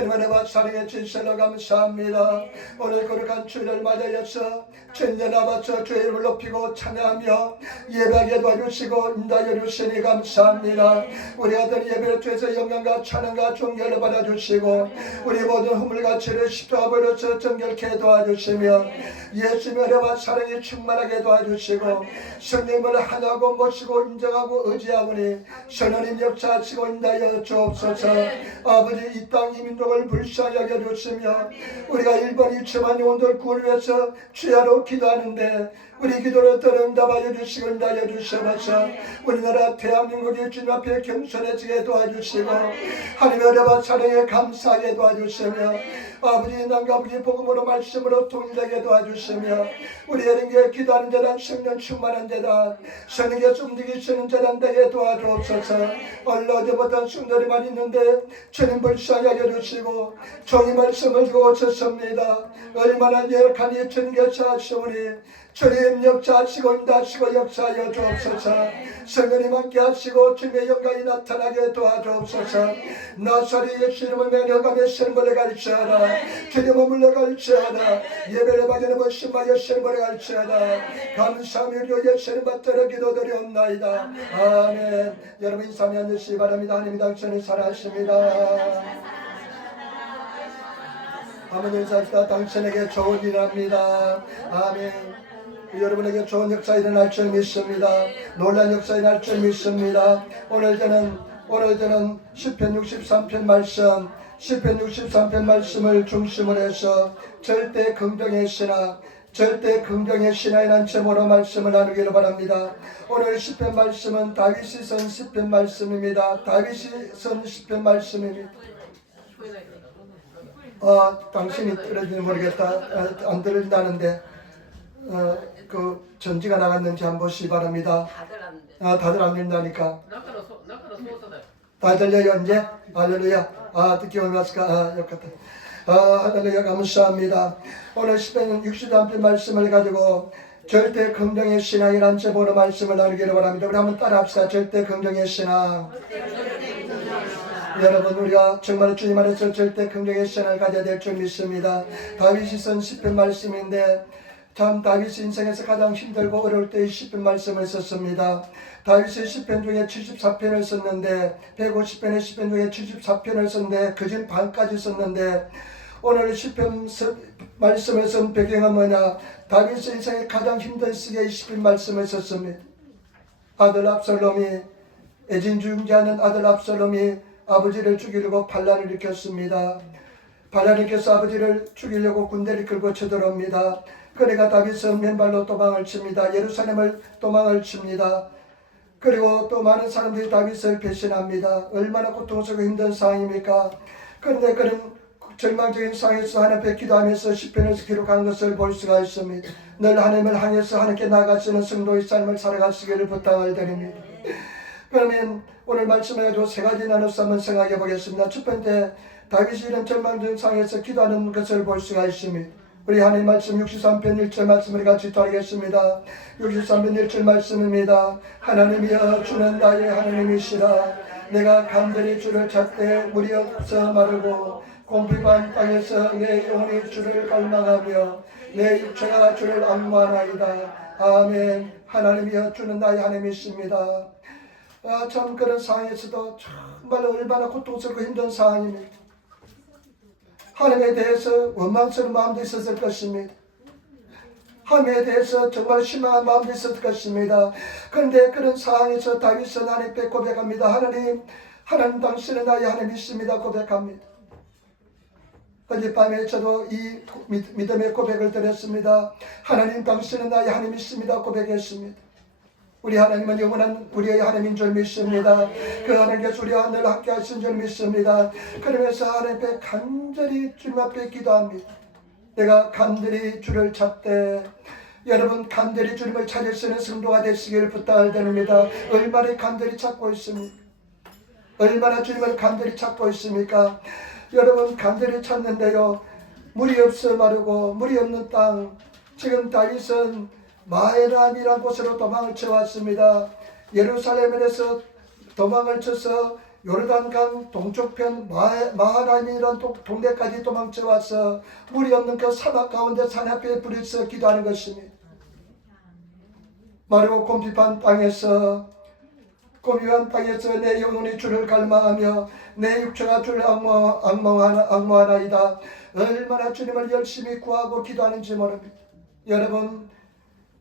하나님과 사랑의 진실로 감사합니다. 오늘 거룩한 주일을 맞이하여서 전년 아버지 주의 이름을 높이고 찬양하며 예배하게 도와주시고 인도하여 주시니 감사합니다. 우리 아들 예배를 통해서 영광과 찬양과 존경을 받아주시고 우리 모든 허물과 죄를 십자가버려서 정결케 도와주시며 예수님의 은혜와 사랑이 충만하게 도와주시고 성령님을 하나고 모시고 인정하고 의지하오니 선언님 역사하시고 인도하여 주옵소서. 아버지 이 땅 이민족을 불쌍히 여겨주시며 우리가 1번 2천만 영혼들 구원을 위해서 주야로 기도하는데 우리 기도를 들응답하여 주시고 인도하여 주시옵소서. 우리나라 대한민국이 주님 앞에 겸손해지게 도와주시고 하나님의 은혜와 사랑에 감사하게 도와주시며 아버지 남과 아버지 복음으로 말씀으로 통일되게 도와주시며 우리 에린교회 기도하는 재단 성령 충만한 재단 성령께서 움직이시는 재단 되게 도와주옵소서. 어제부터 순돌이 많이 있는데 주님 불쌍히 여겨주시고 종이 말씀을 주고 오셨습니다. 얼마나 열악하니 주님께서 하시오니 주님 역사하시고 인도하시고 역사하여 주옵소서. 성령님 함께 하시고 주님의 영광이 나타나게 도와주옵소서. 나사렛 예수 이름을 명령하며 선물을 갈지어다. 주님을 물러갈지어다. 예배를 받으면 신방에 선물을 갈지어다. 감사하며 예수님 받들어 기도드리옵나이다. 아멘. 여러분 인사하며 앉으시기 바랍니다. 하나님 당신을 사랑하십니다. 아버지 인사합시다. 당신에게 좋은 일 합니다. 아멘. 여러분에게 좋은 역사 일어날 줄 믿습니다. 놀란 역사 일어날 줄 믿습니다. 오늘 저는 시편 63편 말씀, 시편 63편 말씀을 중심으로 해서 절대 긍정의 신앙이란 제목으로 말씀을 나누기를 바랍니다. 오늘 시편 말씀은 다윗이 쓴 시편 말씀입니다. 다윗이 쓴 시편 말씀입니다. 당신이 들어지는지 모르겠다. 안 들어진다는데 그 전지가 나갔는지 한번 보시기 바랍니다. 다들 안 된다니까. 다 들려요 이제? 할렐루야. 듣기 얼마스까? 욕같다. 할렐루야. 감사합니다. 오늘 시편 63편 말씀을 가지고 절대 긍정의 신앙이란 제목으로 말씀을 나누기를 바랍니다. 우리 한번 따라합시다. 절대 긍정의 신앙. 여러분 우리가 정말 주님 안에서 절대 긍정의 신앙을 가져야 될 줄 믿습니다. 다윗이 쓴 시편 말씀인데 참 다윗이 인생에서 가장 힘들고 어려울 때 이 시편 말씀을 썼습니다. 다윗이 시편 중에 74편을 썼는데 150편의 시편 중에 74편을 썼는데 그중 반까지 썼는데 오늘 시편 말씀을 쓴 배경은 뭐냐? 다윗이 인생에 가장 힘든 시기에 이 시편 말씀을 썼습니다. 아들 압살롬이 애진중지하는 아들 압살롬이 아버지를 죽이려고 반란을 일으켰습니다. 반란을 일으켜서 아버지를 죽이려고 군대를 끌고 쳐들어옵니다. 그러니까 다윗은 맨발로 도망을 칩니다. 예루살렘을 도망을 칩니다. 그리고 또 많은 사람들이 다윗을 배신합니다. 얼마나 고통스럽고 힘든 상황입니까? 그런데 그런 절망적인 상황에서 하나님 앞에 기도하면서 시편에서 기록한 것을 볼 수가 있습니다. 늘 하나님을 향해서 하나님께 나아가시는 성도의 삶을 살아가시기를 부탁을 드립니다. 그러면 오늘 말씀을 가지고 세 가지 나눠서 한번 생각해 보겠습니다. 첫 번째, 다윗이 이런 절망적인 상황에서 기도하는 것을 볼 수가 있습니다. 우리 하나님 말씀 63편 1절 말씀을 같이 따르겠습니다. 63편 1절 말씀입니다. 하나님이여 주는 나의 하나님이시라. 내가 간절히 주를 찾되 물이 없어 마르고 공핍한 땅에서 내 영혼이 주를 갈망하며 내 육체가 주를 악무하나이다. 아멘. 하나님이여 주는 나의 하나님이십니다. 참 그런 상황에서도 정말 얼마나 고통스럽고 힘든 상황입니다. 하나님에 대해서 원망스러운 마음도 있었을 것입니다. 하나님에 대해서 정말 실망한 마음도 있었을 것입니다. 그런데 그런 상황에서 다윗은 하나님께 고백합니다. 하나님 당신은 나의 하나님이십니다. 고백합니다. 어젯밤에 저도 이 믿음의 고백을 드렸습니다. 하나님 당신은 나의 하나님이십니다. 고백했습니다. 우리 하나님은 영원한 우리의 하나님인 줄 믿습니다. 그 하나님께서 우리와 늘 함께 하신 줄 믿습니다. 그러면서 하나님 앞에 간절히 주님 앞에 기도합니다. 내가 간절히 주를 찾되 여러분 간절히 주님을 찾을 수 있는 성도가 되시기를 부탁을 드립니다. 얼마나 간절히 찾고 있습니까? 얼마나 주님을 간절히 찾고 있습니까? 여러분 간절히 찾는데요. 물이 없어 마르고 물이 없는 땅. 지금 다윗은 마에람이라는 곳으로 도망을 쳐왔습니다. 예루살렘에서 도망을 쳐서 요르단강 동쪽편 마하나임이라는 동네까지 도망쳐와서 물이 없는 그 사막 가운데 산 앞에 부딪혀 기도하는 것입니다. 마르고 곰핍한 땅에서 내 영혼이 주를 갈망하며 내 육체가 주를 악몽하나이다. 얼마나 주님을 열심히 구하고 기도하는지 모릅니다. 여러분,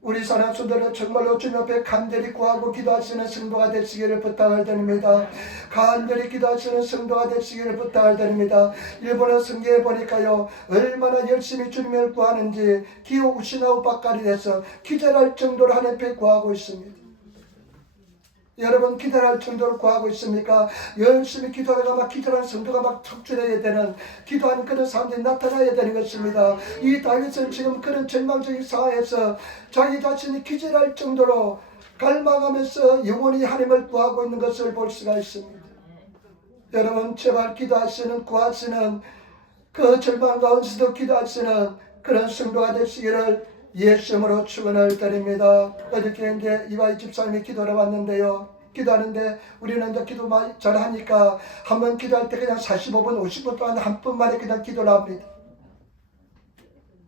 우리 사람들은 정말로 주님 앞에 간절히 구하고 기도하시는 성도가 되시기를 부탁을 드립니다. 간절히 기도하시는 성도가 되시기를 부탁을 드립니다. 일본어 성경에 보니까요, 얼마나 열심히 주님을 구하는지 기호 우시나우 바까리 돼서 기절할 정도로 하나님 앞에 구하고 있습니다. 여러분, 기도할 정도로 구하고 있습니까? 열심히 기도하다가 막 기도하는 성도가 막 척출해야 되는, 기도하는 그런 사람들이 나타나야 되는 것입니다. 이 다윗은 지금 그런 절망적인 상황에서 자기 자신이 기절할 정도로 갈망하면서 영원히 하나님을 구하고 있는 것을 볼 수가 있습니다. 여러분, 제발 기도하시는, 구하시는, 그 절망 가운데서도 기도하시는 그런 성도가 되시기를 예수 이름으로 축원을 드립니다. 어저께 이제 이와이 집사님이 기도를 왔는데요. 기도하는데 우리는 이제 기도 많이 잘하니까 한번 기도할 때 그냥 45분, 50분 동안 한 분 만에 그냥 기도를 합니다.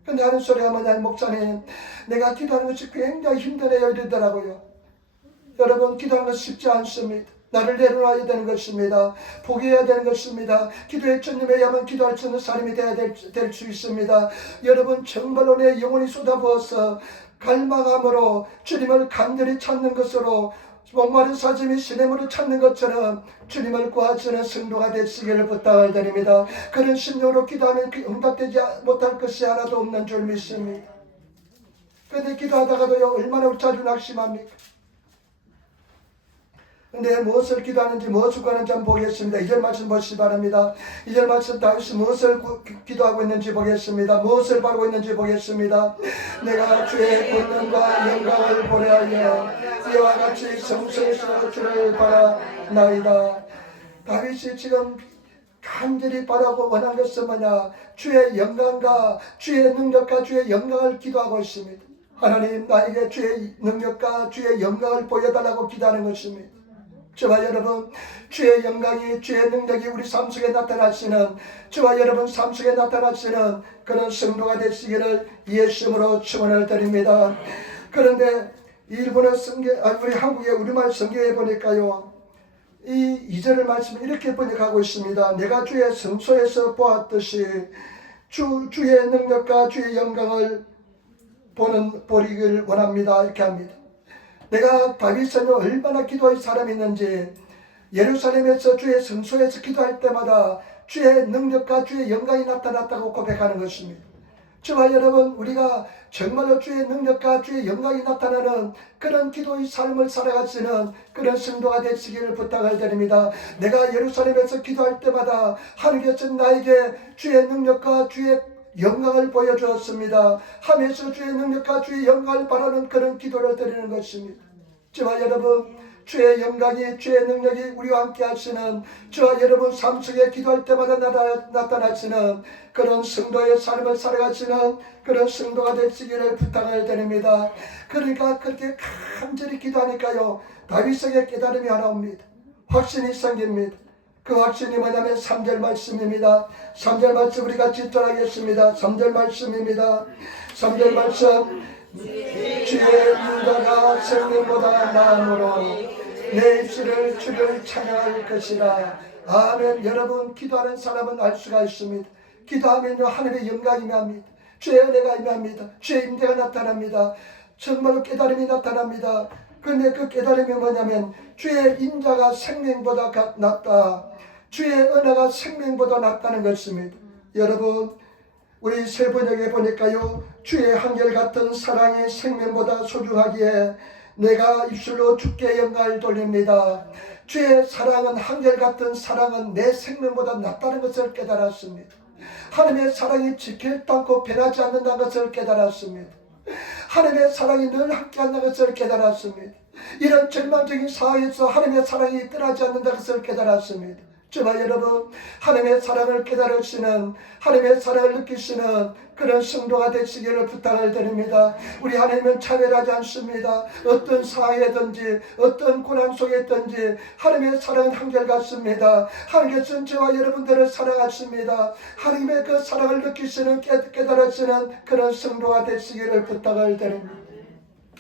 근데 하는 소리가 뭐냐면, 목사님, 내가 기도하는 것이 굉장히 힘드네요 이러더라고요. 여러분, 기도하는 것이 쉽지 않습니다. 나를 내려놔야 되는 것입니다. 포기해야 되는 것입니다. 기도의 전념해야만 기도할 수 있는 사람이 되어야 될 수 있습니다. 여러분, 정말로 내 영혼이 쏟아부어서 갈망함으로 주님을 간절히 찾는 것으로 목마른 사슴이 시냇물을 찾는 것처럼 주님을 구하시는 성도가 되시기를 부탁을 드립니다. 그런 심령으로 기도하면 응답되지 못할 것이 하나도 없는 줄 믿습니다. 그런데 기도하다가도요, 얼마나 자주 낙심합니까? 근데 무엇을 기도하는지 무엇을 구하는지 한번 보겠습니다. 2절 말씀 보시기 바랍니다. 2절 말씀 다윗이 무엇을 기도하고 있는지 보겠습니다. 무엇을 바라고 있는지 보겠습니다. 내가 주의 권능과 영광을 보내하여 이와 같이 성소에서 주를 바라나이다. 다윗이 지금 간절히 바라고 원한 것은 뭐냐? 주의 영광과 주의 능력과 주의 영광을 기도하고 있습니다. 하나님, 나에게 주의 능력과 주의 영광을 보여달라고 기도하는 것입니다. 저와 여러분, 주의 영광이, 주의 능력이 우리 삶 속에 나타나시는, 저와 여러분 삶 속에 나타나시는 그런 성도가 되시기를 예수 이름으로 축원을 드립니다. 그런데 일본어 성경, 우리 한국의 우리말 성경에 보니까요, 이 2절의 말씀을 이렇게 번역하고 있습니다. 내가 주의 성소에서 보았듯이 주의 능력과 주의 영광을 보리길 원합니다. 이렇게 합니다. 내가 다윗은 얼마나 기도의 사람이 있는지, 예루살렘에서 주의 성소에서 기도할 때마다 주의 능력과 주의 영광이 나타났다고 고백하는 것입니다. 저와 여러분, 우리가 정말로 주의 능력과 주의 영광이 나타나는 그런 기도의 삶을 살아가시는 그런 성도가 되시기를 부탁을 드립니다. 내가 예루살렘에서 기도할 때마다 하나님께서 나에게 주의 능력과 주의 영광을 보여주었습니다 하면서 주의 능력과 주의 영광을 바라는 그런 기도를 드리는 것입니다. 저와 여러분, 주의 영광이, 주의 능력이 우리와 함께 하시는, 저와 여러분 삶 속에 기도할 때마다 나타나시는 그런 성도의 삶을 살아가시는 그런 성도가 되시기를 부탁을 드립니다. 그러니까 그렇게 간절히 기도하니까요, 다윗에게 깨달음이 하나 옵니다. 확신이 생깁니다. 그 확신이 뭐냐면 3절 말씀입니다. 3절 말씀 우리 같이 따라하겠습니다. 3절 말씀입니다. 3절 말씀, 주의 인자가 생명보다 나으므로 내 입술을 주를 찬양할 것이라. 아멘. 여러분, 기도하는 사람은 알 수가 있습니다. 기도하면요, 하늘의 영광이 임합니다. 주의 은혜가 임합니다. 주의 임재가 나타납니다. 정말로 깨달음이 나타납니다. 그런데 그 깨달음이 뭐냐면, 주의 인자가 생명보다 낫다, 주의 은혜가 생명보다 낫다는 것입니다. 여러분, 우리 새 번역에 보니까요, 주의 한결같은 사랑이 생명보다 소중하기에 내가 입술로 주께 영광을 돌립니다. 주의 사랑은, 한결같은 사랑은 내 생명보다 낫다는 것을 깨달았습니다. 하나님의 사랑이 지킬도 않고 변하지 않는다는 것을 깨달았습니다. 하나님의 사랑이 늘 함께한다는 것을 깨달았습니다. 이런 절망적인 상황에서 하나님의 사랑이 떠나지 않는다는 것을 깨달았습니다. 저와 여러분, 하나님의 사랑을 깨달으시는, 하나님의 사랑을 느끼시는 그런 성도가 되시기를 부탁을 드립니다. 우리 하나님은 차별하지 않습니다. 어떤 상황이든지 어떤 고난 속에 있든지 하나님의 사랑은 한결같습니다. 하나님께서는 저와 여러분들을 사랑하십니다. 하나님의 그 사랑을 느끼시는, 깨달으시는 그런 성도가 되시기를 부탁을 드립니다.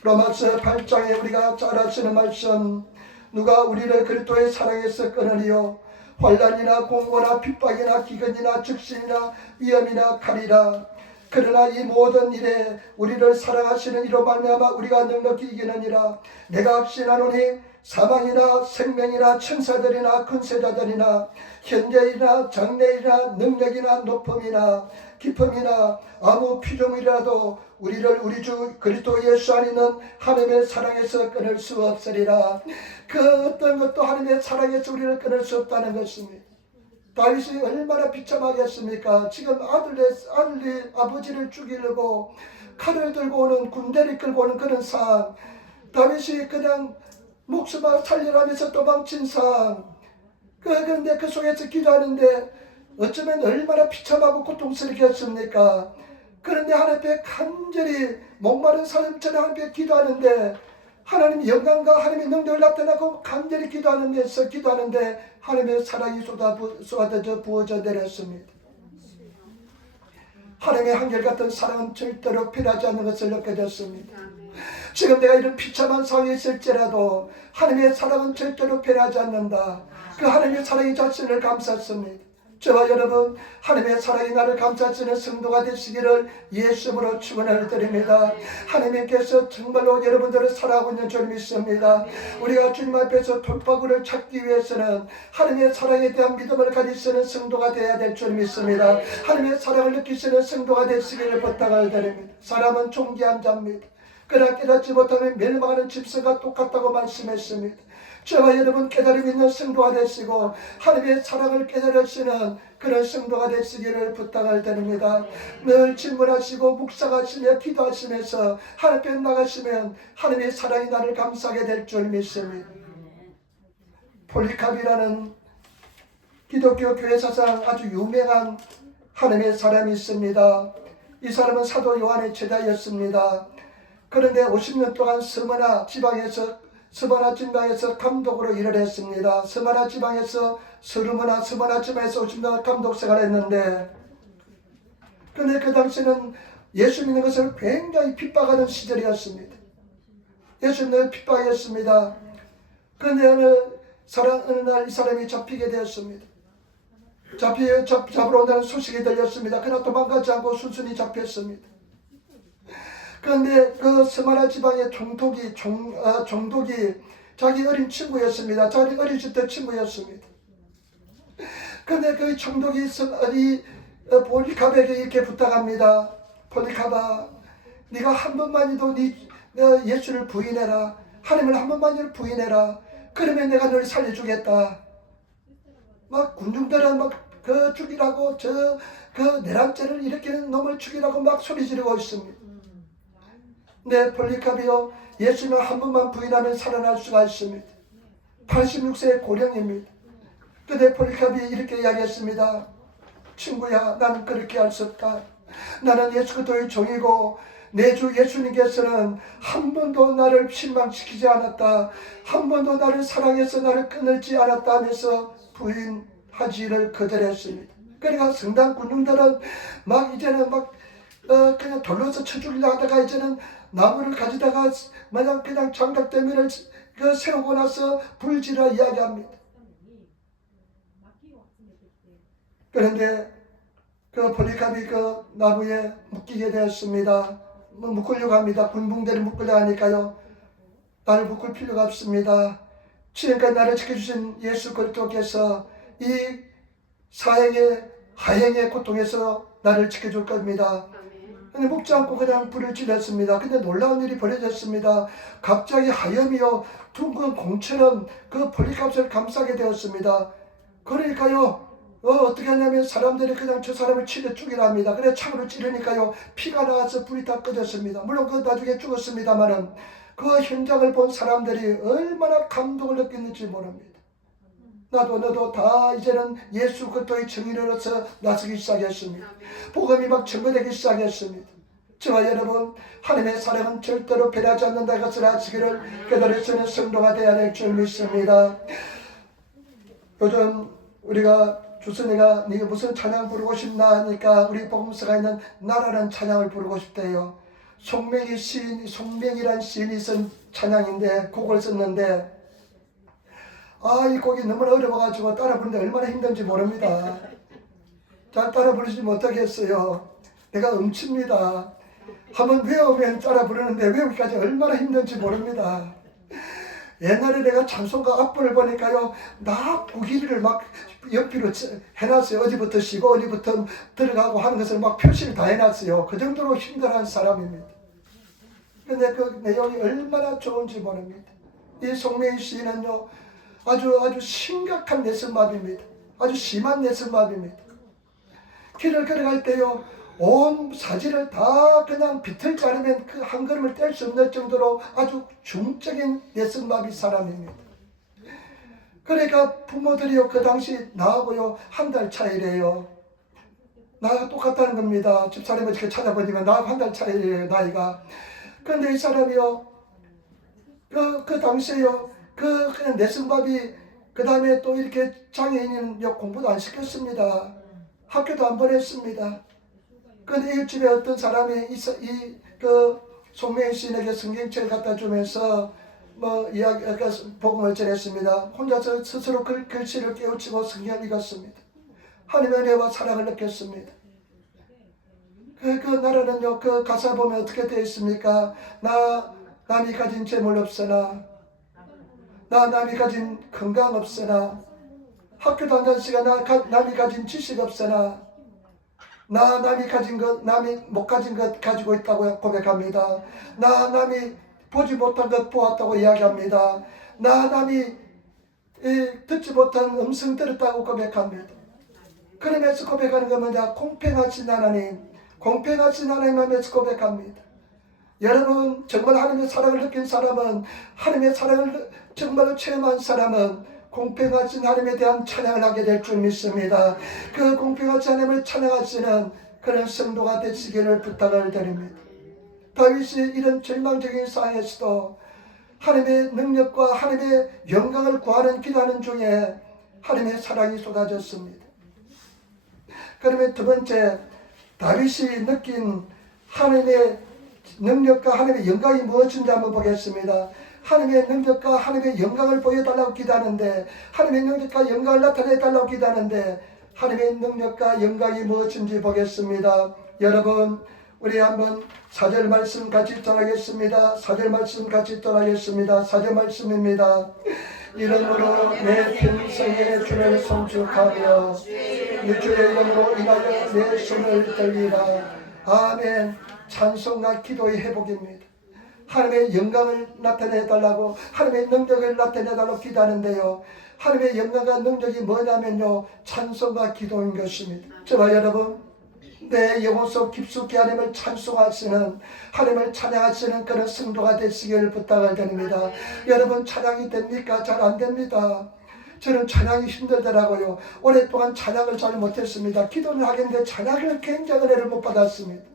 로마서 8장에 우리가 잘 아시는 말씀, 누가 우리를 그리스도의 사랑에서 끊으리요? 환난이나 공고나 핍박이나 기근이나 즉신이나 위험이나 칼이라. 그러나 이 모든 일에 우리를 사랑하시는 이로 말미암아 우리가 넉넉히 이기느니라. 내가 확신하노니 사망이나 생명이나 천사들이나 근세자들이나 현재이나 장래이나 능력이나 높음이나 깊음이나 아무 피조물이라도 우리를 우리 주 그리스도 예수 안에 있는 하나님의 사랑에서 끊을 수 없으리라. 그 어떤 것도 하나님의 사랑에서 우리를 끊을 수 없다는 것입니다. 다윗이 얼마나 비참하겠습니까? 지금 아들이 아버지를 죽이려고 칼을 들고 오는, 군대를 끌고 오는 그런 상황, 다윗이 그냥 목숨을 살리라면서 도망친 상황, 그런데 그 속에서 기도하는데 어쩌면 얼마나 비참하고 고통스럽겠습니까? 그런데 하나님께 간절히 목마른 사람처럼 하나님께 기도하는데, 하나님의 영광과 하나님의 능력을 나타나고 간절히 기도하는데 하나님의 사랑이 쏟아져 부어져 내렸습니다. 하나님의 한결같은 사랑은 절대로 필요하지 않는 것을 느껴졌습니다. 지금 내가 이런 비참한 상황에 있을지라도 하나님의 사랑은 절대로 필요하지 않는다. 그 하나님의 사랑이 자신을 감쌌습니다. 저와 여러분, 하나님의 사랑이 나를 감싸시는 성도가 되시기를 예수님으로 축원을 드립니다. 하나님께서 정말로 여러분들을 사랑하고 있는 줄 믿습니다. 우리가 주님 앞에서 돌파구를 찾기 위해서는 하나님의 사랑에 대한 믿음을 가지시는 성도가 되어야 될 줄 믿습니다. 하나님의 사랑을 느끼시는 성도가 되시기를 부탁을 드립니다. 사람은 존귀한 자입니다. 그러나 깨닫지 못하면 멸망하는 짐승과 똑같다고 말씀했습니다. 저와 여러분, 깨달음 있는 성도가 되시고 하나님의 사랑을 깨달으시는 그런 성도가 되시기를 부탁을 드립니다. 늘 질문하시고 묵상하시며 기도하시면서 하나님 앞에 나가시면 하나님의 사랑이 나를 감싸게 될 줄 믿습니다. 폴리캅이라는 기독교 교회 사상 아주 유명한 하나님의 사람이 있습니다. 이 사람은 사도 요한의 제자였습니다. 그런데 50년 동안 스머나 지방에서 감독으로 일을 했습니다. 스머나 지방에서 50년 감독 생활을 했는데, 그런데 그 당시는 예수 믿는 것을 굉장히 핍박하는 시절이었습니다. 예수 믿는 것을 핍박했습니다. 그런데 어느 날 이 사람이 잡히게 되었습니다. 잡으러 온다는 소식이 들렸습니다. 그러나 도망가지 않고 순순히 잡혔습니다. 그런데 그 스마라 지방의 종독이 자기 어린 친구였습니다. 자기 어렸을 때 친구였습니다. 그런데 그 종독이 폴리캅에게 이렇게 부탁합니다. 폴리캅아, 네가 한 번만이라도 예수를 부인해라. 하나님을 한 번만이라도 부인해라. 그러면 내가 너를 살려주겠다. 막 군중들은 막 그 죽이라고 그 내란죄를 일으키는 놈을 죽이라고 막 소리 지르고 있습니다. 네, 폴리캅이요, 예수님을 한 번만 부인하면 살아날 수가 있습니다. 86세의 고령입니다. 그런데 폴리캅이 이렇게 이야기했습니다. 친구야, 나는 그렇게 할 수 없다. 나는 예수 그리스도의 종이고 내 주 예수님께서는 한 번도 나를 실망시키지 않았다. 한 번도 나를 사랑해서 나를 끊을지 않았다 하면서 부인하지를 거절했습니다. 그러니까 성당 군중들은 막 이제는 그냥 돌로서 쳐 죽이려 하다가 이제는 나무를 가지다가 마냥 그냥 장작대면을 세우고 나서 불지라 이야기합니다. 그런데 그 폴리캅이 그 나무에 묶이게 되었습니다. 묶으려고 합니다. 군붕대를 묶으려고 하니까요, 나를 묶을 필요가 없습니다. 지금까지 나를 지켜주신 예수 그리스도께서 이 하행의 고통에서 나를 지켜줄 겁니다. 근데 묶지 않고 그냥 불을 질렀습니다. 근데 놀라운 일이 벌어졌습니다. 갑자기 하염이요, 둥근 공처럼 그 폴리캅을 감싸게 되었습니다. 그러니까요, 어떻게 하냐면 사람들이 그냥 저 사람을 치려 죽이라 합니다. 그래 창으로 찌르니까요, 피가 나와서 불이 다 꺼졌습니다. 물론 그 나중에 죽었습니다만은 그 현장을 본 사람들이 얼마나 감동을 느꼈는지 모릅니다. 나도 너도 다 이제는 예수 그리스도의 증인으로서 나서기 시작했습니다. 복음이 막 증거되기 시작했습니다. 저와 여러분, 하나님의 사랑은 절대로 변하지 않는다 것을 아시기를 깨달으시는 성도가 되어야 될 줄 믿습니다. 요즘 우리가 주선이가 네가 무슨 찬양 부르고 싶나 하니까 우리 복음서가 있는 나라는 찬양을 부르고 싶대요. 송명이란 시인이 쓴 찬양인데, 곡을 썼는데, 이 곡이 너무나 어려워가지고 따라 부르는데 얼마나 힘든지 모릅니다. 잘 따라 부르지 못하겠어요. 내가 음치입니다. 한번 외우면 따라 부르는데 외우기까지 얼마나 힘든지 모릅니다. 옛날에 내가 찬송가 앞부를 보니까요, 나 부기를 막 옆뒤로 해놨어요. 어디부터 쉬고 어디부터 들어가고 하는 것을 막 표시를 다 해놨어요. 그 정도로 힘들어한 사람입니다. 근데 그 내용이 얼마나 좋은지 모릅니다. 이 송명희 시인은요, 아주 심각한 내성마비입니다. 아주 심한 내성마비입니다. 길을 걸어갈 때요, 온 사지를 다 그냥 비틀지 않으면 그 한 걸음을 뗄 수 없는 정도로 아주 중적인 내성마비 사람입니다. 그러니까 부모들이요, 그 당시 나하고요, 한 달 차이래요. 나이가 똑같다는 겁니다. 집사람을 이렇게 찾아보니까 나하고 한 달 차이래요, 나이가. 그런데 이 사람이요, 그 당시에요, 그냥 내성마비, 그 다음에 또 이렇게 장애인은 공부도 안 시켰습니다. 학교도 안 보냈습니다. 그런데 이웃집에 어떤 사람이 송명희 시인에게 성경책을 갖다 주면서 복음을 전했습니다. 혼자서 스스로 글씨를 깨우치고 성경을 읽었습니다. 하나님의 은혜와 사랑을 느꼈습니다. 그 나라는요, 그 가사 보면 어떻게 되어 있습니까? 남이 가진 재물 없으나, 남이 가진 건강 없으나, 학교도 안 다니시가 남이 가진 지식 없으나, 남이 가진 것, 남이 못 가진 것 가지고 있다고 고백합니다. 남이 보지 못한 것 보았다고 이야기합니다. 남이 듣지 못한 음성 들었다고 고백합니다. 그러면서 고백하는 건 뭐냐? 공평하신 하나님, 공평하신 하나님 하면서 고백합니다. 여러분, 정말 하나님의 사랑을 느낀 사람은, 하나님의 사랑을 정말로 체험한 사람은 공평하신 하나님에 대한 찬양을 하게 될 줄 믿습니다. 그 공평하신 하나님을 찬양하시는 그런 성도가 되시기를 부탁을 드립니다. 다윗이 이런 절망적인 상황에서도 하나님의 능력과 하나님의 영광을 구하는 기도하는 중에 하나님의 사랑이 쏟아졌습니다. 그러면 두 번째, 다윗이 느낀 하나님의 능력과 하나님의 영광이 무엇인지 한번 보겠습니다. 하나님의 능력과 하나님의 영광을 보여달라고 기도하는데, 하나님의 능력과 영광을 나타내달라고 기도하는데, 하나님의 능력과 영광이 무엇인지 보겠습니다. 여러분, 우리 한번 4절 말씀 같이 전하겠습니다. 4절 말씀 같이 전하겠습니다. 4절 말씀입니다. 이름으로 내 평생에 주를 송축하며 주의 이름으로 인하여 내 손을 들리라. 아멘. 찬송과 기도의 회복입니다. 하나님의 영광을 나타내달라고, 하나님의 능력을 나타내달라고 기도하는데요, 하나님의 영광과 능력이 뭐냐면요, 찬송과 기도인 것입니다. 저와 여러분, 내 영혼 속 깊숙이 하나님을 찬송하시는, 하나님을 찬양하시는 그런 성도가 되시기를 부탁을 드립니다. 여러분, 찬양이 됩니까? 잘 안 됩니다. 저는 찬양이 힘들더라고요. 오랫동안 찬양을 잘 못했습니다. 기도를 하겠는데 찬양을 굉장히 은혜를 못 받았습니다.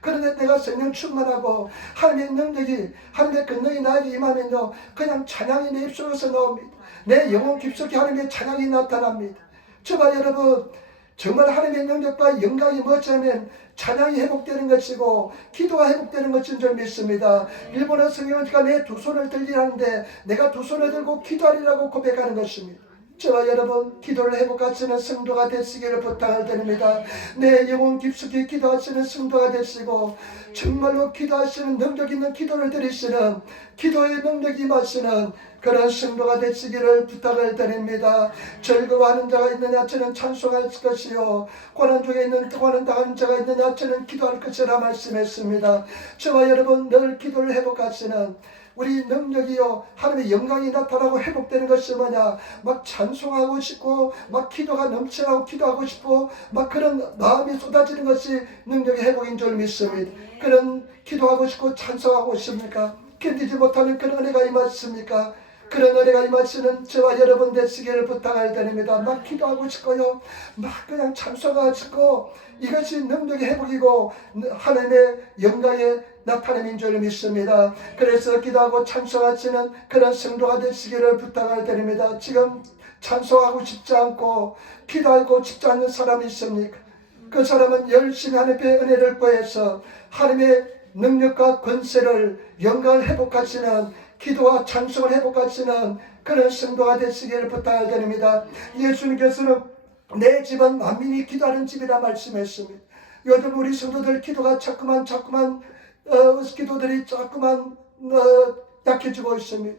그런데 내가 성령 충만하고 하나님의 능력이, 하나님의 권능이 나에게 임하면요, 그냥 찬양이 내 입속에서 나옵니다. 내 영혼 깊숙이 하나님의 찬양이 나타납니다. 저와 여러분, 정말 하나님의 능력과 영광이 뭐냐면 찬양이 회복되는 것이고 기도가 회복되는 것인 줄 믿습니다. 일본어 성경은 내 두 손을 들리라는데 내가 두 손을 들고 기도하리라고 고백하는 것입니다. 저와 여러분, 기도를 회복하시는 성도가 되시기를 부탁을 드립니다. 내 영혼 깊숙이 기도하시는 성도가 되시고 정말로 기도하시는 능력 있는 기도를 드리시는, 기도의 능력이 임하시는 그런 성도가 되시기를 부탁을 드립니다. 즐거워하는 자가 있느냐 저는 찬송할 것이요, 고난 중에 있는 고난 당하는 자가 있느냐 저는 기도할 것이라 말씀했습니다. 저와 여러분, 늘 기도를 회복하시는 우리 능력이요, 하나님의 영광이 나타나고 회복되는 것이 뭐냐, 막 찬송하고 싶고 막 기도가 넘쳐나고 기도하고 싶고 막 그런 마음이 쏟아지는 것이 능력의 회복인 줄 믿습니다. 그런 기도하고 싶고 찬송하고 싶습니까? 견디지 못하는 그런 은혜가 임하십니까? 그런 은혜가 임하시는 저와 여러분 되시기를 부탁할 때입니다. 막 기도하고 싶고요, 막 그냥 찬송하고 싶고, 이것이 능력의 회복이고 하나님의 영광의 나타남인 줄 믿습니다. 그래서 기도하고 찬송하시는 그런 성도가 되시기를 부탁할 때입니다. 지금 찬송하고 싶지 않고 기도하고 싶지 않는 사람이 있습니까? 그 사람은 열심히 하나님의 은혜를 구해서 하나님의 능력과 권세를, 영광을 회복하시는, 기도와 찬송을 회복하시는 그런 성도가 되시기를 부탁할 때입니다. 예수님께서는 내 집은 만민이 기도하는 집이라 말씀했습니다. 요즘 우리 성도들 기도가 자꾸만 기도들이 자꾸만 약해지고 있습니다.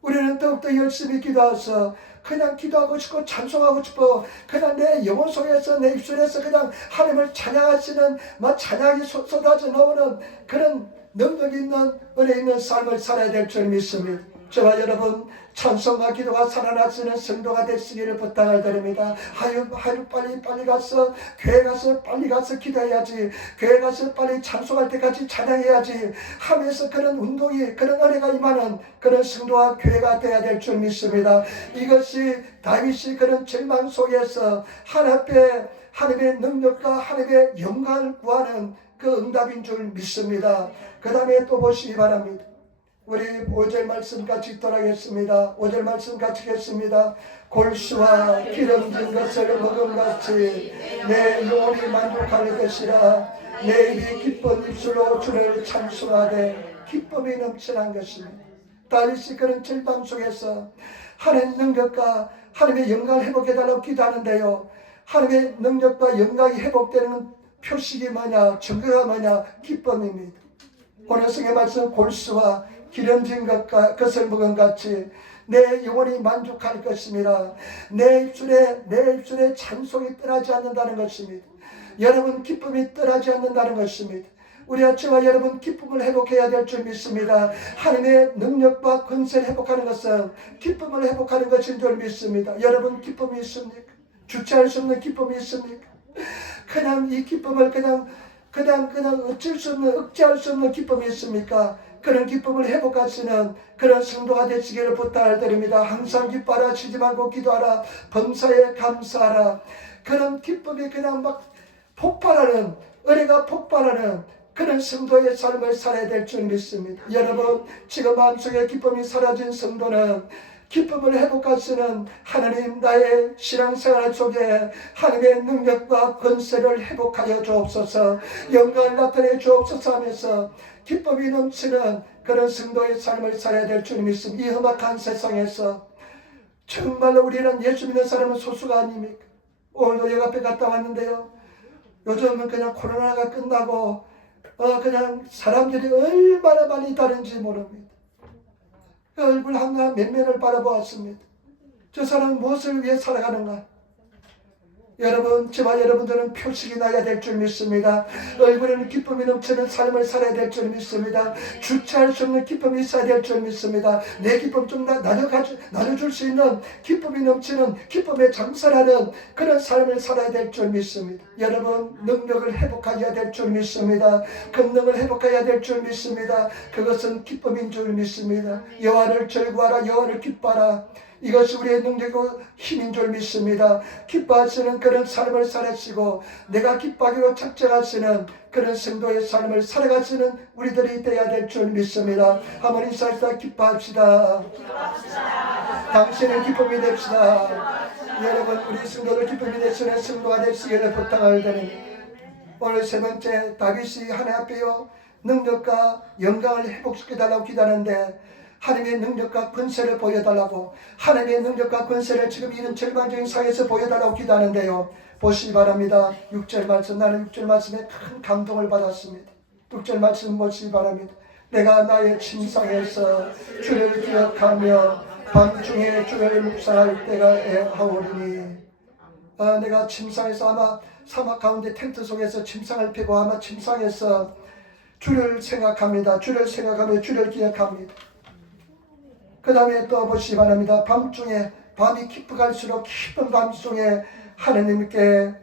우리는 더욱더 열심히 기도해서 그냥 기도하고 싶고 찬송하고 싶어, 그냥 내 영혼 속에서, 내 입술에서 그냥 하나님을 찬양하시는 찬양이 쏟아져 나오는 그런 능력 있는 은혜 있는 삶을 살아야 될 줄 믿습니다. 저와 여러분 찬송과 기도가 살아나시는 성도가 되시기를 부탁을 드립니다. 하루 빨리 가서 교회 가서 빨리 가서 기도해야지, 교회 가서 빨리 찬송할 때까지 찬양해야지 하면서 그런 운동이, 그런 은혜가 임하는 그런 성도와 교회가 되어야 될 줄 믿습니다. 이것이 다윗이 그런 절망 속에서 하나님의 능력과 하나님의 영광을 구하는 그 응답인 줄 믿습니다. 그 다음에 또 보시기 바랍니다. 우리 5절 말씀 같이 읽도록 하겠습니다. 5절 말씀 같이 읽겠습니다. 골수와 기름진 것을 먹음같이 내 영혼이 만족할 것이라. 내 입이 기쁜 입술로 주를 찬송하되 기쁨이 넘치는 것입니다. 다윗이 그런 절망 속에서 하나님의 능력과 하나님의 영광을 회복해달라고 기도하는데요, 하나님의 능력과 영광이 회복되는 표식이 뭐냐, 증거가 뭐냐, 기쁨입니다. 오늘 성의 말씀, 골수와 기름진 것을 먹은 같이 내 영혼이 만족할 것입니다. 내 입술에 찬송이 떠나지 않는다는 것입니다. 여러분 기쁨이 떠나지 않는다는 것입니다. 우리 아침과 여러분 기쁨을 회복해야 될 줄 믿습니다. 하나님의 능력과 권세를 회복하는 것은 기쁨을 회복하는 것인 줄 믿습니다. 여러분 기쁨이 있습니까? 주체할 수 없는 기쁨이 있습니까? 그냥 이 기쁨을 그냥 억제할 수 없는 기쁨이 있습니까? 그런 기쁨을 회복하시는 그런 성도가 되시기를 부탁을 드립니다. 항상 기뻐하라, 쉬지 말고 기도하라, 범사에 감사하라. 그런 기쁨이 그냥 막 폭발하는, 은혜가 폭발하는 그런 성도의 삶을 살아야 될 줄 믿습니다. 여러분 지금 마음속에 기쁨이 사라진 성도는 기쁨을 회복하시는 하나님, 나의 신앙생활 속에 하나님의 능력과 권세를 회복하여 주옵소서, 영광을 나타내 주옵소서 하면서 기쁨이 넘치는 그런 성도의 삶을 살아야 될 줄 믿습니다. 이 험악한 세상에서 정말로 우리는 예수 믿는 사람은 소수가 아닙니까? 오늘도 역 앞에 갔다 왔는데요, 요즘은 그냥 코로나가 끝나고 그냥 사람들이 얼마나 많이 다른지 모릅니다. 그 얼굴 하나 면면을 바라보았습니다. 저 사람은 무엇을 위해 살아가는가? 여러분, 저와 여러분들은 표식이 나야 될 줄 믿습니다. 얼굴에는 기쁨이 넘치는 삶을 살아야 될 줄 믿습니다. 주체할 수 없는 기쁨이 있어야 될 줄 믿습니다. 내 기쁨 좀 나눠줄 수 있는 기쁨이 넘치는, 기쁨에 장설하는 그런 삶을 살아야 될 줄 믿습니다. 여러분, 능력을 회복해야 될 줄 믿습니다. 권능을 회복해야 될 줄 믿습니다. 그것은 기쁨인 줄 믿습니다. 여호와를 즐거워하라, 여호와를 기뻐하라. 이것이 우리의 능력이고 힘인 줄 믿습니다. 기뻐하시는 그런 삶을 살아시고 내가 기뻐하기로 작정하시는 그런 성도의 삶을 살아가시는 우리들이 되어야 될 줄 믿습니다. 한번 인사합시다. 기뻐합시다. 당신은 기쁨이 됩시다. 여러분, 우리 성도들 기쁨이 되시는 성도가 되시기를 부탁을 드립니다. 오늘 세 번째, 다윗이 하나님 앞에요 능력과 영광을 회복시켜달라고 기도하는데 하나님의 능력과 권세를 보여달라고, 하나님의 능력과 권세를 지금 이런 절망적인 상황에서 보여달라고 기도하는데요, 보시기 바랍니다. 6절 말씀, 나는 6절 말씀에 큰 감동을 받았습니다. 6절 말씀 보시기 바랍니다. 내가 나의 침상에서 주를 기억하며 밤중에 주를 묵상할 때가 애하오리니. 내가 침상에서 아마 사막 가운데 텐트 속에서 침상을 펴고 아마 침상에서 주를 생각합니다. 주를 생각하며 주를 기억합니다. 그 다음에 또 보시기 바랍니다. 밤중에, 밤이 깊어갈수록 깊은 밤중에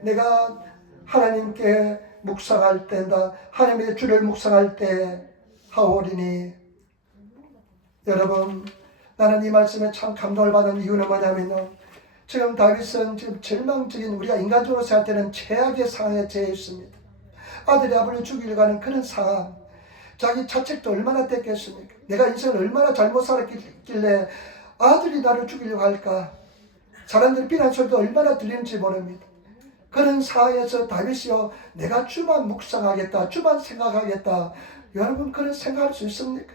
내가 하나님께 묵상할 때다. 하나님의 주를 묵상할 때 하오리니. 여러분, 나는 이 말씀에 참 감동을 받은 이유는 뭐냐면요, 지금 다윗은 지금 절망적인, 우리가 인간적으로 생각할 때는 최악의 상황에 처해 있습니다. 아들이 아버지를 죽이려고 하는 그런 상황, 자기 자책도 얼마나 됐겠습니까? 내가 인생을 얼마나 잘못 살았길래 아들이 나를 죽이려고 할까? 사람들의 비난 소리도 얼마나 들리는지 모릅니다. 그런 상황에서 다윗이요, 내가 주만 묵상하겠다, 주만 생각하겠다. 여러분, 그런 생각할 수 있습니까?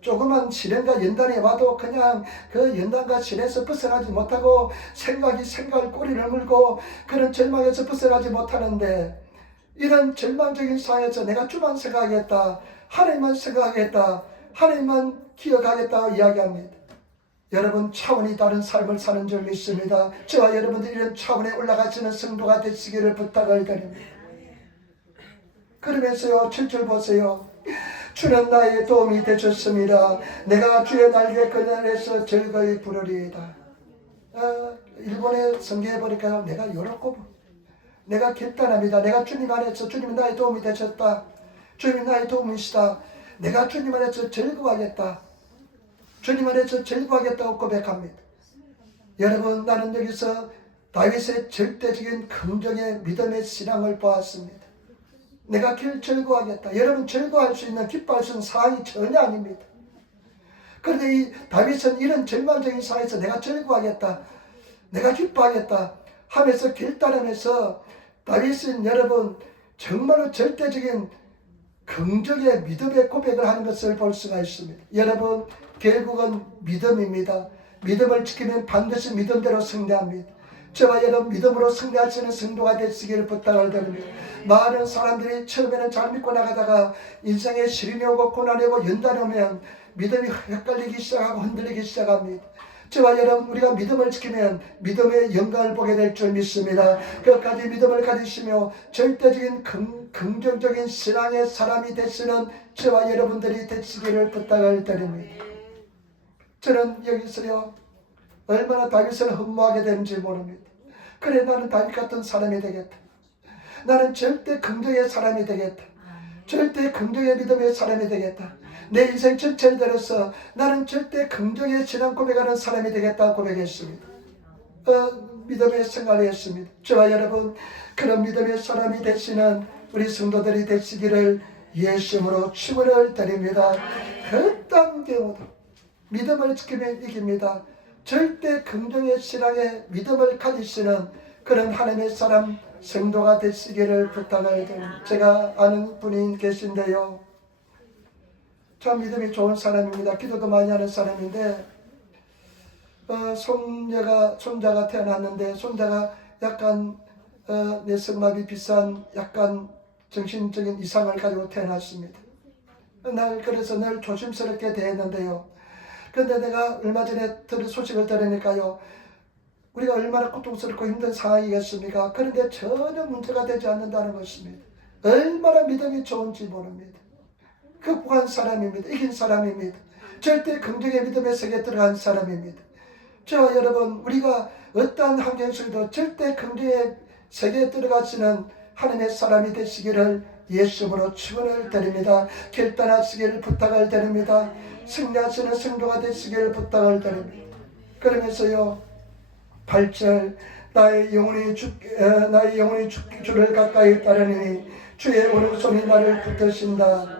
조그만 시련과 연단이 와도 그냥 그 연단과 시련에서 벗어나지 못하고 생각을 꼬리를 물고 그런 절망에서 벗어나지 못하는데, 이런 절망적인 상황에서 내가 주만 생각하겠다, 하나님만 생각하겠다, 하나님만 기억하겠다 이야기합니다. 여러분, 차원이 다른 삶을 사는 줄 믿습니다. 저와 여러분들이 이런 차원에 올라가시는 성도가 되시기를 부탁을 드립니다. 그러면서요, 7절 보세요. 주는 나의 도움이 되셨습니다. 내가 주의 날개 그늘에서 즐거이 부르리이다. 일본에 성경에 보니까요, 내가 요렇고 내가 결단합니다. 내가 주님 안에서, 주님이 나의 도움이 되셨다, 주님이 나의 도움이시다, 내가 주님 안에서 즐거워하겠다, 주님 안에서 즐거워하겠다고 고백합니다. 여러분, 나는 여기서 다윗의 절대적인 긍정의 믿음의 신앙을 보았습니다. 내가 즐거워하겠다. 여러분, 즐거워할 수 있는, 기뻐할 수 있는 상황이 전혀 아닙니다. 그런데 이 다윗은 이런 절망적인 상황에서 내가 즐거워하겠다, 내가 기뻐하겠다 하면서 결단하면서, 다윗은 여러분 정말로 절대적인 긍정의 믿음의 고백을 하는 것을 볼 수가 있습니다. 여러분, 결국은 믿음입니다. 믿음을 지키면 반드시 믿음대로 승리합니다. 저와 여러분, 믿음으로 승리하시는 성도가 되시기를 부탁을 드립니다. 많은 사람들이 처음에는 잘 믿고 나가다가 인생에 시련이 오고 고난이 오고 연단이 오면 믿음이 헷갈리기 시작하고 흔들리기 시작합니다. 저와 여러분, 우리가 믿음을 지키면 믿음의 영광을 보게 될 줄 믿습니다. 끝까지 믿음을 가지시며 절대적인 긍정적인 신앙의 사람이 되시는 저와 여러분들이 되시기를 부탁을 드립니다. 저는 여기서요, 얼마나 다윗을 흠모하게 되는지 모릅니다. 그래, 나는 다윗 같은 사람이 되겠다. 나는 절대 긍정의 사람이 되겠다. 절대 긍정의 믿음의 사람이 되겠다. 내 인생 전체를 들어서 나는 절대 긍정의 신앙 고백하는 사람이 되겠다고 고백했습니다. 믿음의 생활을 했습니다. 저와 여러분, 그런 믿음의 사람이 되시는 우리 성도들이 되시기를 예수님으로 축원을 드립니다. 어떤 경우도 믿음을 지키면 이깁니다. 절대 긍정의 신앙의 믿음을 가지시는 그런 하나님의 사람, 성도가 되시기를 부탁을 드립니다. 제가 아는 분이 계신데요, 참 믿음이 좋은 사람입니다. 기도도 많이 하는 사람인데, 손자가 태어났는데, 손자가 약간 뇌성마비 비슷한 약간 정신적인 이상을 가지고 태어났습니다. 그래서 늘 조심스럽게 대했는데요, 그런데 내가 얼마 전에 소식을 들으니까요, 우리가 얼마나 고통스럽고 힘든 상황이겠습니까? 그런데 전혀 문제가 되지 않는다는 것입니다. 얼마나 믿음이 좋은지 모릅니다. 극복한 사람입니다. 이긴 사람입니다. 절대 긍정의 믿음의 세계에 들어간 사람입니다. 저와 여러분, 우리가 어떠한 환경 속에도 절대 긍정의 세계에 들어가시는 하나님의 사람이 되시기를 예수님으로 축원을 드립니다. 결단하시기를 부탁을 드립니다. 승리하시는 성도가 되시기를 부탁을 드립니다. 그러면서요, 8절, 나의 영혼이 주를 가까이 따르니 주의 오른손이 나를 붙드신다.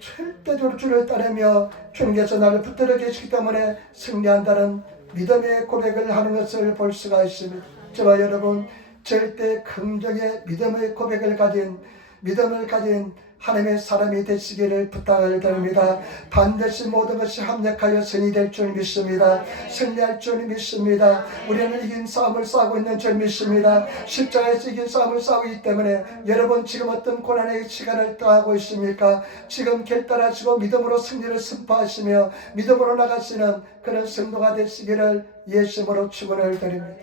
절대적으로 주를 따르며 주님께서 나를 붙들어 계시기 때문에 승리한다는 믿음의 고백을 하는 것을 볼 수가 있습니다. 저와 여러분, 절대 긍정의 믿음의 고백을 가진, 믿음을 가진 하나님의 사람이 되시기를 부탁을 드립니다. 반드시 모든 것이 합력하여 선이 될 줄 믿습니다. 승리할 줄 믿습니다. 우리는 이긴 싸움을 싸우고 있는 줄 믿습니다. 십자가에서 이긴 싸움을 싸우기 때문에 여러분, 지금 어떤 고난의 시간을 떠하고 있습니까? 지금 결단하시고 믿음으로 승리를 선포하시며 믿음으로 나가시는 그런 성도가 되시기를 예수님으로 축원을 드립니다.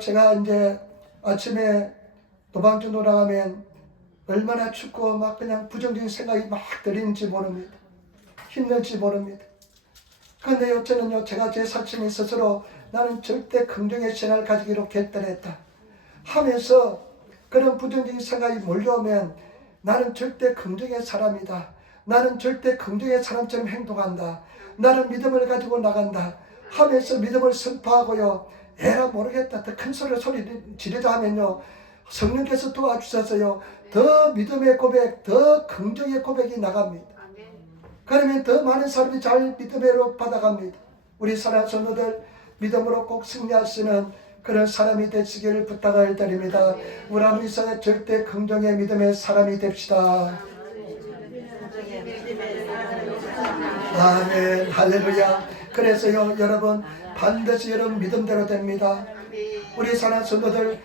제가 이제 아침에 도망쳐 놀아가면 얼마나 춥고 막 그냥 부정적인 생각이 막 들리는지 모릅니다. 힘들지 모릅니다. 그런데요, 저는요, 제가 제 사심이 스스로 나는 절대 긍정의 신앙을 가지기로 결단했다 하면서 그런 부정적인 생각이 몰려오면 나는 절대 긍정의 사람이다, 나는 절대 긍정의 사람처럼 행동한다. 나는 믿음을 가지고 나간다 하면서 믿음을 선포하고요. 에라 모르겠다. 더 큰 소리 지르자 하면요. 성령께서 도와주셔서요. 더 믿음의 고백, 더 긍정의 고백이 나갑니다. 그러면 더 많은 사람이 잘 믿음으로 받아갑니다. 우리 사랑하는 성도들 믿음으로 꼭 승리할 수 있는 그런 사람이 되시기를 부탁을 드립니다. 우리 아버지 세상에 절대 긍정의 믿음의 사람이 됩시다. 아멘 할렐루야. 그래서요 여러분 반드시 여러분 믿음대로 됩니다. 우리 사랑하는 성도들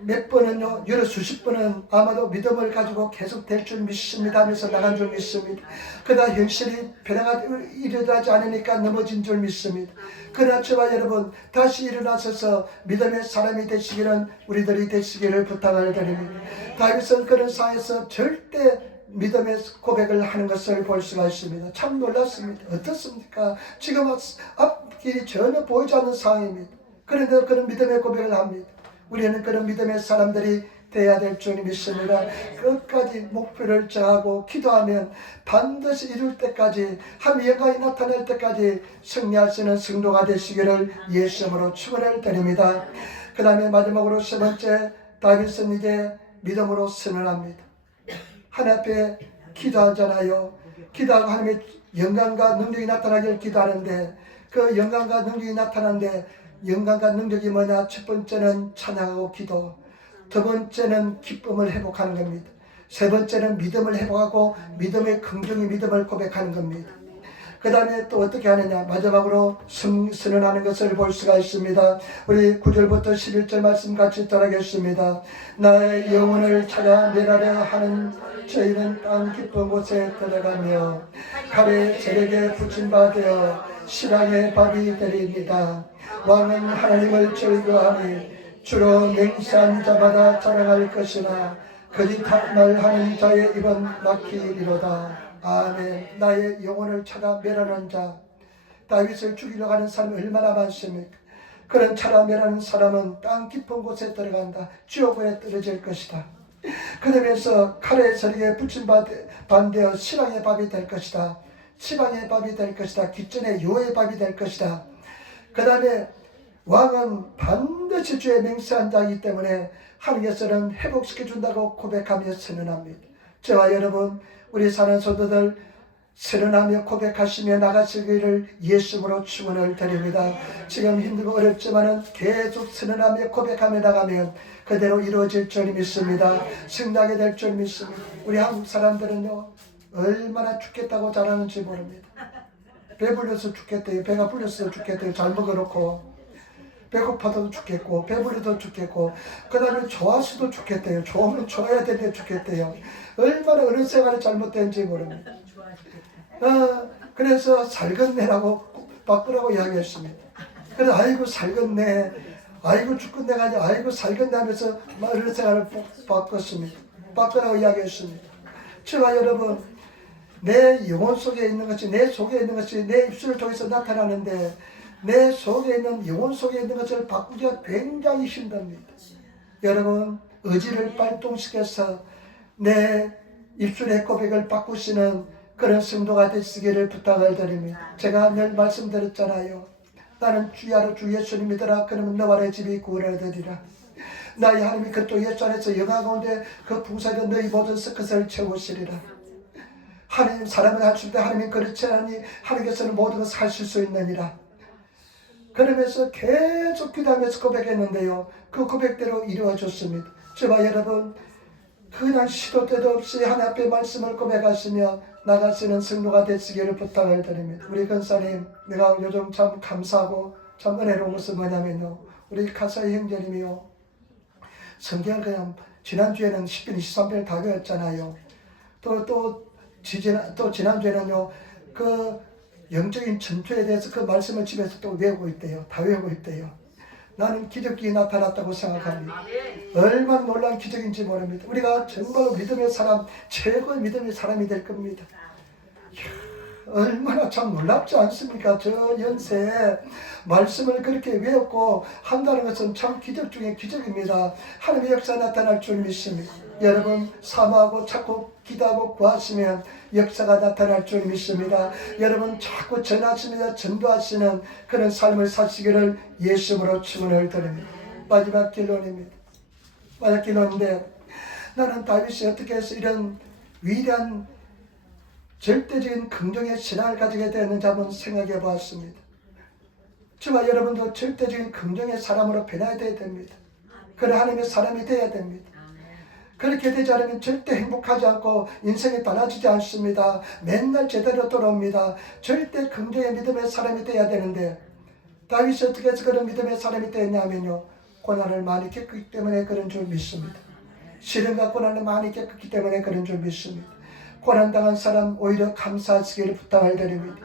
몇 번은요 여러 수십 번은 아마도 믿음을 가지고 계속 될 줄 믿습니다 하면서 나간 줄 믿습니다. 그러나 현실이 변화가 일어나지 않으니까 넘어진 줄 믿습니다. 그러나 저와 여러분 다시 일어나셔서 믿음의 사람이 되시기를 우리들이 되시기를 부탁을 드립니다. 다윗은 그런 상황에서 절대 믿음의 고백을 하는 것을 볼 수가 있습니다. 참 놀랐습니다. 어떻습니까? 지금 앞길이 전혀 보이지 않는 상황입니다. 그런데 그런 믿음의 고백을 합니다. 우리는 그런 믿음의 사람들이 되어야 될 줄 믿습니다. 끝까지 목표를 정하고 기도하면 반드시 이룰 때까지 하나님의 영광이 나타날 때까지 승리할 수 있는 성도가 되시기를 예수님으로 축원을 드립니다. 그 다음에 마지막으로 세 번째 다윗은 이제 믿음으로 선언합니다. 하나님 앞에 기도하잖아요. 기도하고 하나님의 영광과 능력이 나타나길 기도하는데 그 영광과 능력이 나타나는데 영광과 능력이 뭐냐? 첫 번째는 찬양하고 기도, 두 번째는 기쁨을 회복하는 겁니다. 세 번째는 믿음을 회복하고 믿음의 긍정의 믿음을 고백하는 겁니다. 그 다음에 또 어떻게 하느냐? 마지막으로 선언하는 것을 볼 수가 있습니다. 우리 9절부터 11절 말씀 같이 따라하겠습니다. 나의 영혼을 찾아 멸하려 하는 저희는 땅 깊은 곳에 들어가며 칼에 저에게 붙임 바 되어 실황의 밥이 되리이다. 왕은 하나님을 즐거워하니 주로 맹세한 자마다 자랑할 것이나 거짓말하는 자의 입은 막히리로다. 아멘. 나의 영혼을 찾아 멸하는 자, 다윗을 죽이려고 하는 사람이 얼마나 많습니까? 그런 찾아 멸하는 사람은 땅 깊은 곳에 들어간다. 지옥에 떨어질 것이다. 그러면서 칼에 저리게 붙임 반대어 실황의 밥이 될 것이다. 실황의 밥이 될 것이다. 기전의 요의 밥이 될 것이다. 그 다음에 왕은 반드시 주의 맹세한 자이기 때문에 하나님께서는 회복시켜준다고 고백하며 선언합니다. 저와 여러분 우리 사는 성도들 선언하며 고백하시며 나가시기를 예수님으로 축원을 드립니다. 지금 힘들고 어렵지만은 계속 선언하며 고백하며 나가면 그대로 이루어질 줄 믿습니다. 승리하게 될 줄 믿습니다. 우리 한국 사람들은요 얼마나 죽겠다고 잘하는지 모릅니다. 배불려서 죽겠대요. 배가 불려서 죽겠대요. 잘 먹어놓고 배고파도 죽겠고 배부르도 죽겠고 그 다음에 좋아서도 죽겠대요. 좋으면 좋아야 되는데 죽겠대요. 얼마나 어느 생활이 잘못된지 모릅니다. 그래서 살겠네라고 바꾸라고 이야기했습니다. 그래서 아이고 살겠네, 아이고 죽겠네가 아니라 아이고 살겠네 하면서 어느 생활을 바꿨습니다. 바꾸라고 이야기했습니다. 저와 여러분 내 영혼 속에 있는 것이 내 속에 있는 것이 내 입술을 통해서 나타나는데 내 속에 있는 영혼 속에 있는 것을 바꾸기가 굉장히 힘듭니다. 여러분 의지를 발동시켜서 내 입술의 고백을 바꾸시는 그런 성도가 되시기를 부탁을 드립니다. 제가 늘 말씀드렸잖아요. 나는 주야로 주 예수를 믿어라. 그러면 너와 내 집이 구원을 얻으리라. 나의 하나님이 그리스도 예수 안에서 영화 가운데 그 풍성한 너희 모든 것을 채우시리라. 하나님 사람을 하실 때 하나님이 그렇지 않으니 하나님께서는 모든 것을 하실 수 있느니라. 그러면서 계속 기도하면서 고백했는데요. 그 고백대로 이루어졌습니다. 저와 여러분 그냥 시도 때도 없이 하나님 앞에 말씀을 고백하시며 나가시는 성도가 되시기를 부탁을 드립니다. 우리 권사님 내가 요즘 참 감사하고 참 은혜로운 것은 뭐냐면요. 우리 가사의 형제님이요. 성경을 그냥 지난주에는 10편 23편을 다 배웠잖아요. 또 지난주에는요. 그 영적인 전투에 대해서 그 말씀을 집에서 또 외우고 있대요. 다 외우고 있대요. 나는 기적이 나타났다고 생각합니다. 얼마나 놀라운 기적인지 모릅니다. 우리가 정말 믿음의 사람, 최고의 믿음의 사람이 될 겁니다. 얼마나 참 놀랍지 않습니까? 저 연세에 말씀을 그렇게 외웠고 한다는 것은 참 기적 중에 기적입니다. 하나님의 역사 나타날 줄 믿습니다. 여러분 사모하고 자꾸 기도하고 구하시면 역사가 나타날 줄 믿습니다. 여러분 자꾸 전하시며 전도하시는 그런 삶을 사시기를 예수님으로 축원을 드립니다. 마지막 결론입니다. 마지막 결론인데, 나는 다윗이 어떻게 해서 이런 위대한 절대적인 긍정의 신앙을 가지게 되었는지 한번 생각해 보았습니다. 저와 여러분도 절대적인 긍정의 사람으로 변화해야 됩니다. 그런 하나님의 사람이 되어야 됩니다. 그렇게 되지 않으면 절대 행복하지 않고 인생이 달라지지 않습니다. 맨날 제대로 돌아옵니다. 절대 긍정의 믿음의 사람이 되어야 되는데, 다윗이 어떻게 해서 그런 믿음의 사람이 되었냐면요, 고난을 많이 겪었기 때문에 그런 줄 믿습니다. 시련과 고난을 많이 겪었기 때문에 그런 줄 믿습니다. 고난당한 사람 오히려 감사하시기를 부탁을 드립니다.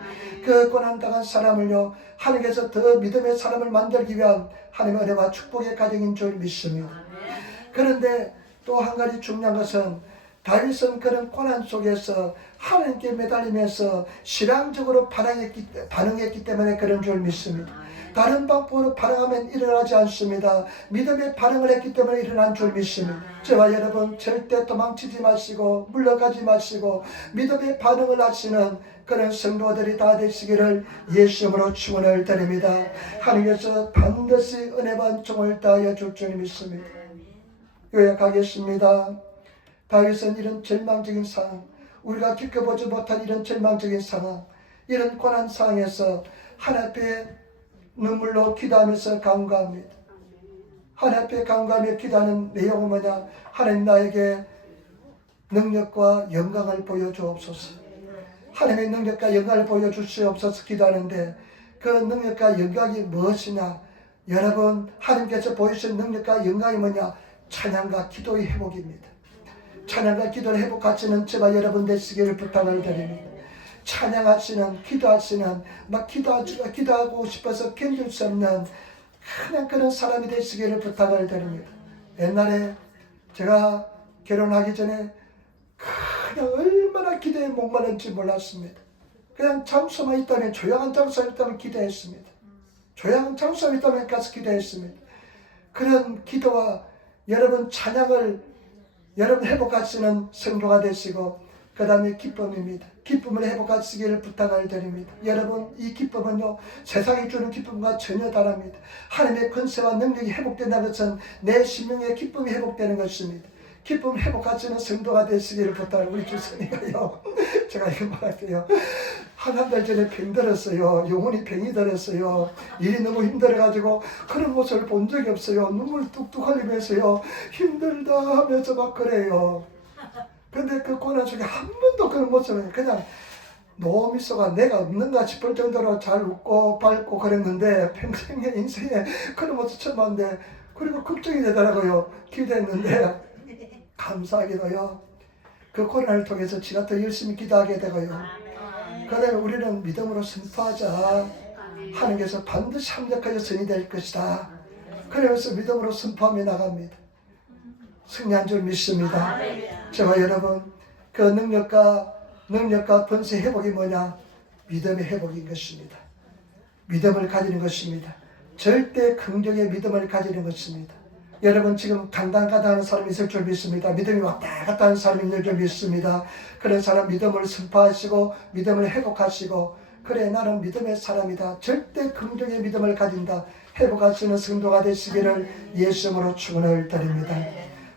그 고난당한 사람을요, 하나님께서 더 믿음의 사람을 만들기 위한 하나님의 은혜와 축복의 가정인 줄 믿습니다. 그런데 또 한 가지 중요한 것은, 다윗은 그런 고난 속에서 하나님께 매달리면서 신앙적으로 반응했기 때문에 그런 줄 믿습니다. 다른 방법으로 반응하면 일어나지 않습니다. 믿음의 반응을 했기 때문에 일어난 줄 믿습니다. 저와 여러분 절대 도망치지 마시고 물러가지 마시고 믿음의 반응을 하시는 그런 성도들이 다 되시기를 예수님으로 축원을 드립니다. 하나님께서 반드시 은혜와 종을 다하여 줄 줄 믿습니다. 요약하겠습니다. 다윗은 이런 절망적인 상황, 우리가 겪어보지 못한 이런 절망적인 상황, 이런 고난 상황에서 하나님 앞에 눈물로 기도하면서 간구합니다. 하나님 앞에 간구하며 기도하는 내용은 뭐냐? 하나님 나에게 능력과 영광을 보여주옵소서. 하나님의 능력과 영광을 보여주시옵소서 기도하는데, 그 능력과 영광이 무엇이냐? 여러분, 하나님께서 보여주신 능력과 영광이 뭐냐? 찬양과 기도의 회복입니다. 찬양과 기도를 회복하시는 저와 여러분 되시기를 부탁을 드립니다. 찬양하시는, 기도하시는, 막 기도하고 싶어서 견딜 수 없는 그냥 그런 사람이 되시기를 부탁을 드립니다. 옛날에 제가 결혼하기 전에 그냥 얼마나 기도에 목마른지 몰랐습니다. 그냥 장소만 있다면, 조용한 장소만 있다면 기도했습니다. 조용한 장소만 있다면 가서 기도했습니다. 그런 기도와 여러분 찬양을 여러분 회복하시는 성도가 되시고, 그 다음에 기쁨입니다. 기쁨을 회복하시기를 부탁을 드립니다. 여러분, 이 기쁨은요, 세상이 주는 기쁨과 전혀 다릅니다. 하나님의 권세와 능력이 회복된다는 것은 내 심령의 기쁨이 회복되는 것입니다. 기쁨 회복하시는 성도가 되시기를 부탁을. 우리 주선이가요, 제가 이거 말할게요. 한 달 전에 병 들었어요. 영혼이 병이 들었어요. 일이 너무 힘들어가지고 그런 모습을 본 적이 없어요. 눈물 뚝뚝 흘리면서요, 힘들다 하면서 막 그래요. 근데 그 고난 속에 한 번도 그런 모습을, 그냥 노미소가 내가 없는가 싶을 정도로 잘 웃고 밝고 그랬는데, 평생의 인생에 그런 모습 처음 봤는데, 그리고 걱정이 되더라고요. 기도했는데 감사하게도요, 그 고난을 통해서 지가 더 열심히 기도하게 되고요. 그 다음에 우리는 믿음으로 선포하자. 하나님께서 반드시 합력하여 선이 될 것이다. 그러면서 믿음으로 선포하며 나갑니다. 승리한 줄 믿습니다. 저와 여러분, 그 능력과 권세 회복이 뭐냐? 믿음의 회복인 것입니다. 믿음을 가지는 것입니다. 절대 긍정의 믿음을 가지는 것입니다. 여러분, 지금 간당간당하는 사람이 있을 줄 믿습니다. 믿음이 왔다 갔다 하는 사람이 있는 줄 믿습니다. 그런 사람 믿음을 선포하시고 믿음을 회복하시고, 그래 나는 믿음의 사람이다, 절대 긍정의 믿음을 가진다, 회복하시는 성도가 되시기를 예수님으로 축원을 드립니다.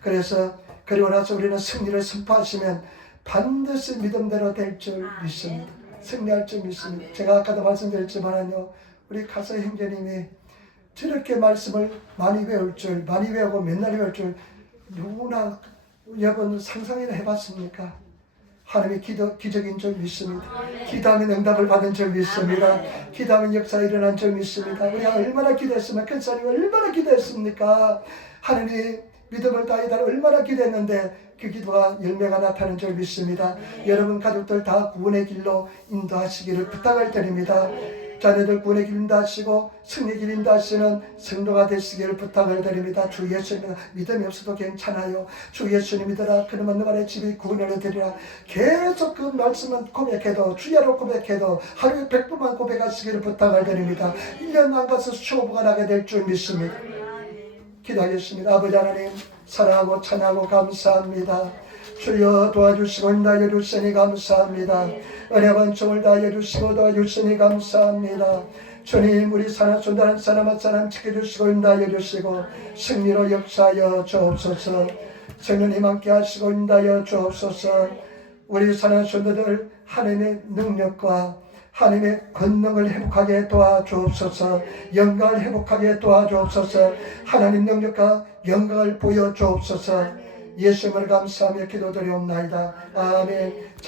그래서 그리고 나서 우리는 승리를 선포하시면 반드시 믿음대로 될 줄 믿습니다. 승리할 줄 믿습니다. 제가 아까도 말씀드렸지만요, 우리 가서 형제님이 저렇게 말씀을 많이 외우고 맨날 외울 줄 누구나 여러분 상상이나 해봤습니까? 하나님의 기적인 줄 믿습니다. 기도하면 응답을 받은 줄 믿습니다. 기도하면 역사 일어난 줄 믿습니다. 우리가 얼마나 기도했으면, 그 사람이 얼마나 기도했습니까? 하나님 믿음을 다하여 얼마나 기도했는데 그 기도가 열매가 나타나는 줄 믿습니다. 여러분 가족들 다 구원의 길로 인도하시기를 부탁을 드립니다. 자녀들 구원의 길 인도하시고 승리 길 인도하시는 성도가 되시기를 부탁을 드립니다. 주 예수님 믿음이 없어도 괜찮아요. 주 예수님 믿으라. 그러면 너만의 집이 구원을 얻으리라. 계속 그 말씀은 고백해도 주야로 고백해도 하루에 100번만 고백하시기를 부탁을 드립니다. 1년 안 가서 쇼부가 나게 될 줄 믿습니다. 기도하겠습니다. 아버지 하나님 사랑하고 찬양하고 감사합니다. 주여 도와주시고 인도하여 주시니 감사합니다. 은혜 번총을 다하여 주시고 도와주시니 감사합니다. 주님 우리 사랑손 한 사람 한 사람 지켜주시고 인도하여 주시고 승리로 역사하여 주옵소서. 주님 함께 하시고 인도하여 주옵소서. 우리 사랑손들 하나님의 능력과 하나님의 권능을 회복하게 도와주옵소서. 영광을 회복하게 도와주옵소서. 하나님 능력과 영광을 보여주옵소서. 예수님을 감사하며 기도드리옵나이다. 아멘.